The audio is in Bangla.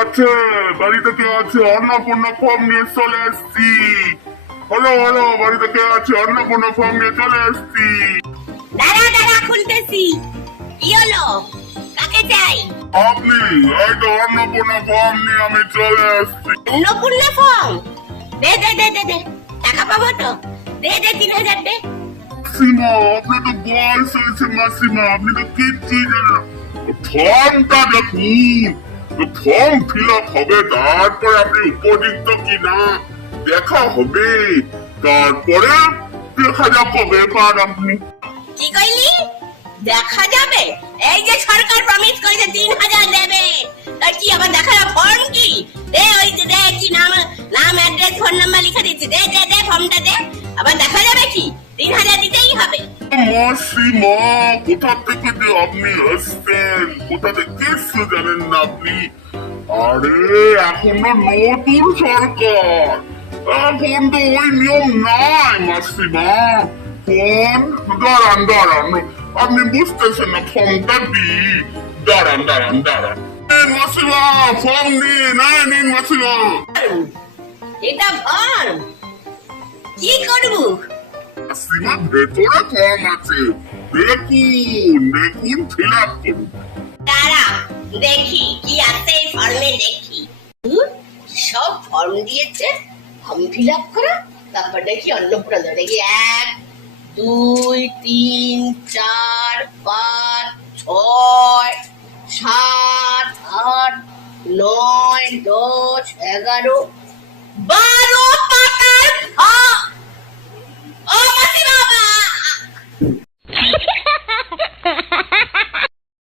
আছে বাড়িতে কে আছে? অন্নপূর্ণা ফর্ম নিয়ে চলে এসছি। হ্যালো হ্যালো, বাড়িতে কে আছে? অন্নপূর্ণা ফর্ম নিয়ে চলে এসছি। দাঁড়া দাঁড়া, খুলতেছি। কি হলো? কাকে চাই? আপনি? এই তো অন্নপূর্ণা ফর্ম নিয়ে আমি চলে এসছি। অন্নপূর্ণা ফর্ম? দে দে দে দে দে, টাকা পাবো তো? দে দে 3000 দে। মাসিমা, আপনি তো বয়স হয়েছে মাসিমা, আপনি তো কিচ্ছুই জানেন না। ফর্মটা দেখুন, ফর্ম ফিল আপ হবে, তারপরে আপনি উপযুক্ত কিনা দেখা হবে, তারপরে দেখা যাবে ব্যাপার। আপনি কি কইলি? দেখা যাবে? এই যে সরকার প্রমিস করেছে 3000 দেবে, তাই কি আবার দেখা যাবে? ফর্ম কি? দে ওই যে দে, কি নাম নাম অ্যাড্রেস ফোন নাম্বার লিখে দিচ্ছি, দে দে দে ফর্মটা দে। আবার দেখা যাবে কি? 3000 দিতেই হবে। মাসিমা, কোথা থেকে যে আপনি আসছেন, কোথা থেকে কিছু জানেন না আপনি? আরে এখনো নতুন সরকার, এখন তো ওই নিয়ম নাই মাসিমা। ফোন দাঁড়ান দাঁড়ান, আপনি বুঝতেছেন না, ফর্মটা দি। দাঁড়ান দাঁড়ান দাঁড়ান, মাসিমা ফর্ম নিন, নিন মাসিমা। এটা ফর্ম কি করবো? মাসিমা ভেতরে ফর্ম আছে, দেখুন দেখুন, ফিল আপ করুন। দাঁড়া দেখি কি আছে এই ফর্মে, দেখি। সব ফর্ম দিয়েছে, ফর্ম ফিল আপ করা। তারপর দেখি অন্নপূর্ণা, দেখি 1 2 3 4 5 6 7 8 9 10 11